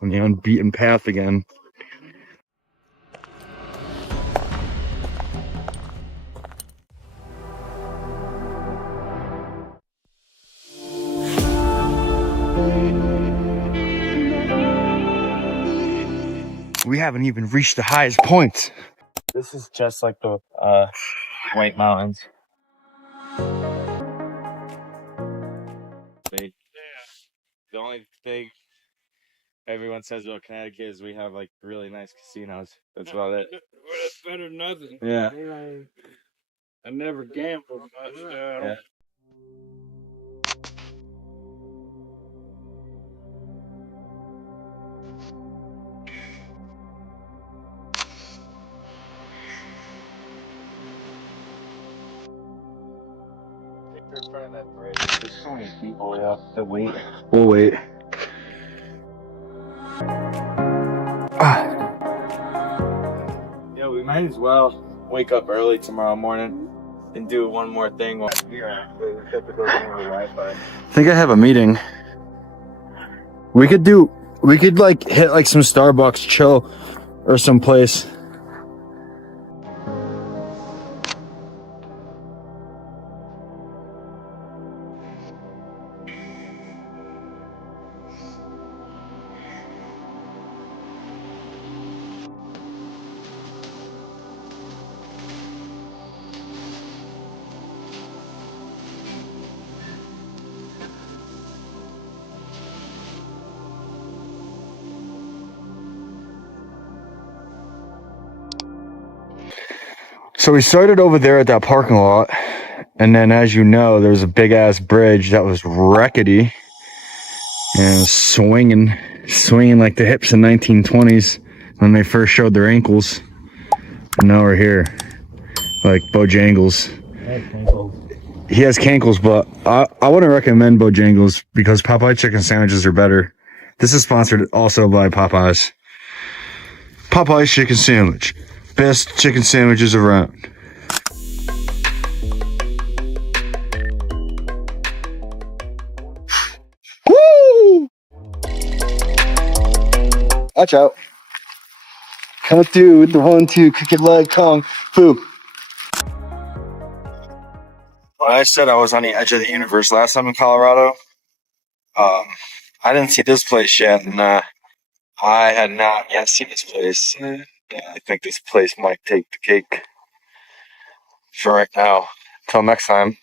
on the unbeaten path again. We haven't even reached the highest point. This is just like the White Mountains. The only thing everyone says about Connecticut is we have like really nice casinos. That's about it. Well, that's better than nothing. Yeah. I never gambled much. Yeah. There's so many people that wait. We'll wait. Yeah, we might as well wake up early tomorrow morning and do one more thing while we're here. We have to go to more Wi-Fi. I think I have a meeting. We could like hit like some Starbucks, chill, or some place. So we started over there at that parking lot, and then as you know, there was a big ass bridge that was wreckety and swinging like the hips in 1920s when they first showed their ankles. And now we're here, like Bojangles. He has cankles, but I wouldn't recommend Bojangles because Popeye chicken sandwiches are better. This is sponsored also by Popeyes. Popeye's chicken sandwich. Best chicken sandwiches around. Woo! Watch out. Coming through with the 1-2 cricket leg kung fu. When I said I was on the edge of the universe last time in Colorado, I didn't see this place yet, and I had not yet seen this place. I think this place might take the cake for right now. Till next time.